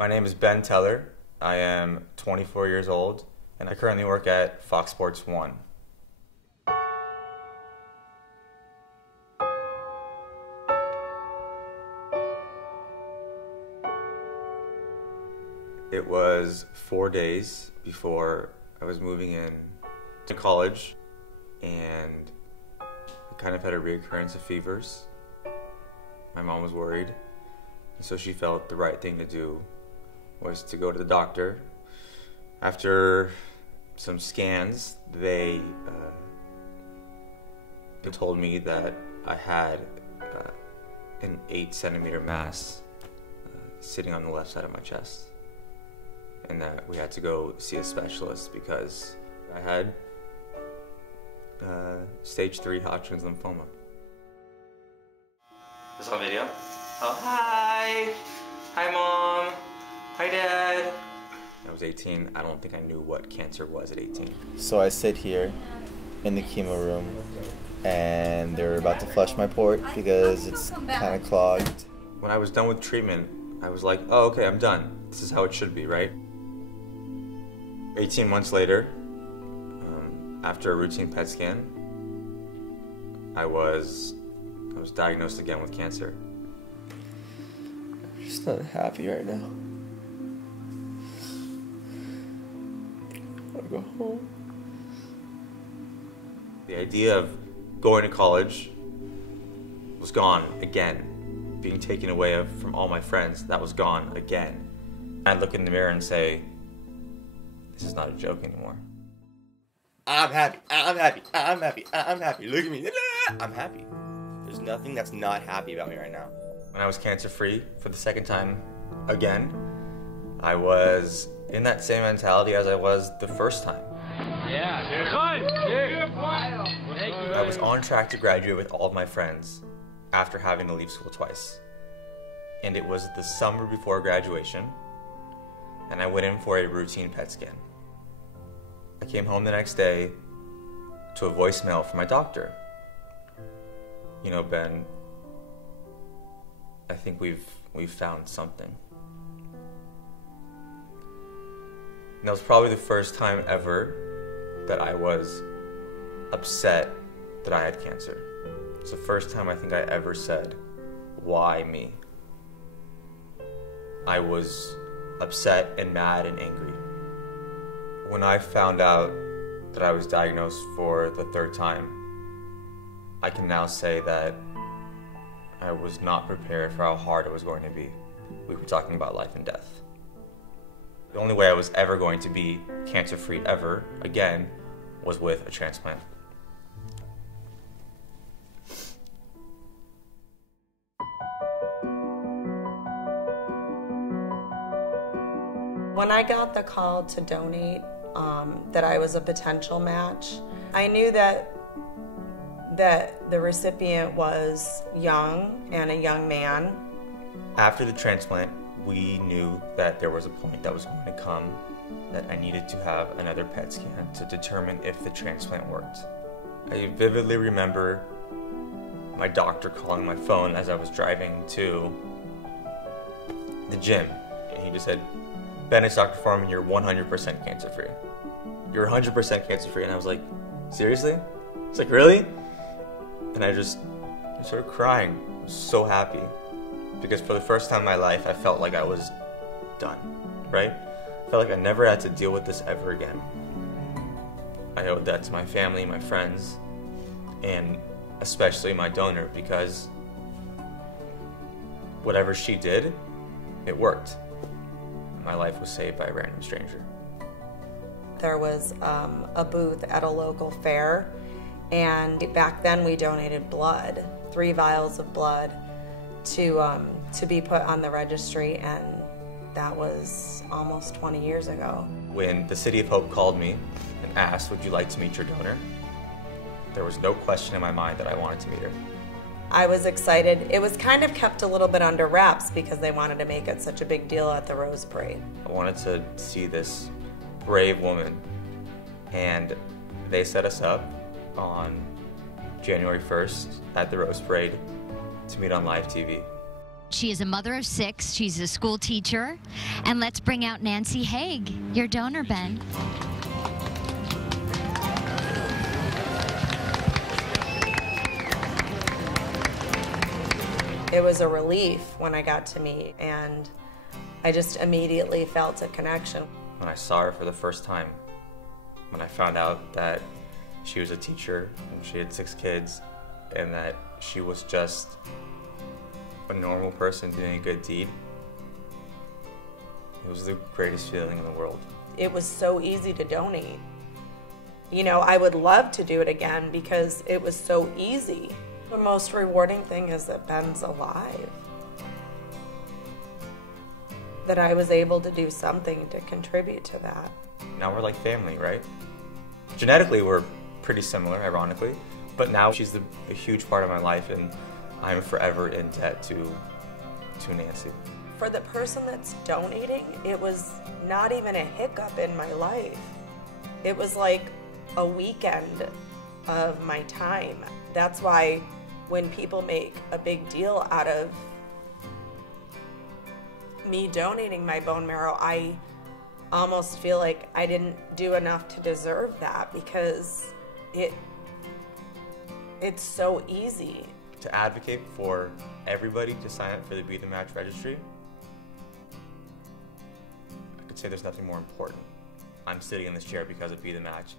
My name is Ben Teller. I am 24 years old, and I currently work at Fox Sports 1. It was 4 days before I was moving in to college, and I kind of had a reoccurrence of fevers. My mom was worried, and so she felt the right thing to do was to go to the doctor. After some scans, they told me that I had an 8-centimeter mass sitting on the left side of my chest, and that we had to go see a specialist because I had stage 3 Hodgkin's lymphoma. Is this on video? Oh, hi! Hi, Mom! Hi, Dad! I was 18. I don't think I knew what cancer was at 18. So I sit here in the chemo room, and they're about to flush my port because it's kind of clogged. When I was done with treatment, I was like, oh, okay, I'm done. This is how it should be, right? 18 months later, after a routine PET scan, I was diagnosed again with cancer. I'm just not happy right now. I want to go home. The idea of going to college was gone again. Being taken away from all my friends, that was gone again. I'd look in the mirror and say, this is not a joke anymore. I'm happy, I'm happy, I'm happy, I'm happy. Look at me. I'm happy. There's nothing that's not happy about me right now. When I was cancer-free for the second time again, I was in that same mentality as I was the first time. I was on track to graduate with all of my friends after having to leave school twice. And it was the summer before graduation, and I went in for a routine PET scan. I came home the next day to a voicemail from my doctor. You know, Ben, I think we've found something. And that was probably the first time ever that I was upset that I had cancer. It's the first time I think I ever said, why me? I was upset and mad and angry. When I found out that I was diagnosed for the 3rd time, I can now say that I was not prepared for how hard it was going to be. We were talking about life and death. The only way I was ever going to be cancer-free ever, again, was with a transplant. When I got the call to donate, that I was a potential match, I knew that the recipient was young and a young man. After the transplant, we knew that there was a point that was going to come that I needed to have another PET scan to determine if the transplant worked. I vividly remember my doctor calling my phone as I was driving to the gym, and he just said, Ben, it's Dr. Foreman, you're 100% cancer-free. You're 100% cancer-free. And I was like, seriously? It's like, really? And I started crying. I was so happy. Because for the first time in my life, I felt like I was done, right? I felt like I never had to deal with this ever again. I owed that to my family, my friends, and especially my donor, because whatever she did, it worked. My life was saved by a random stranger. There was a booth at a local fair, and back then we donated blood, 3 vials of blood, to be put on the registry, and that was almost 20 years ago. When the City of Hope called me and asked, would you like to meet your donor? There was no question in my mind that I wanted to meet her. I was excited. It was kind of kept a little bit under wraps because they wanted to make it such a big deal at the Rose Parade. I wanted to see this brave woman, and they set us up on January 1st at the Rose Parade to meet on live TV. She is a mother of 6. She's a school teacher. And let's bring out Nancy Haig, your donor, Ben. It was a relief when I got to meet, and I just immediately felt a connection. When I saw her for the first time, when I found out that she was a teacher and she had 6 kids and that she was just a normal person doing a good deed, it was the greatest feeling in the world. It was so easy to donate. You know, I would love to do it again because it was so easy. The most rewarding thing is that Ben's alive. That I was able to do something to contribute to that. Now we're like family, right? Genetically, we're pretty similar, ironically, but now she's a huge part of my life, and I'm forever in debt to Nancy. For the person that's donating, it was not even a hiccup in my life. It was like a weekend of my time. That's why when people make a big deal out of me donating my bone marrow, I almost feel like I didn't do enough to deserve that, because it's so easy. To advocate for everybody to sign up for the Be the Match registry, I could say there's nothing more important. I'm sitting in this chair because of Be the Match.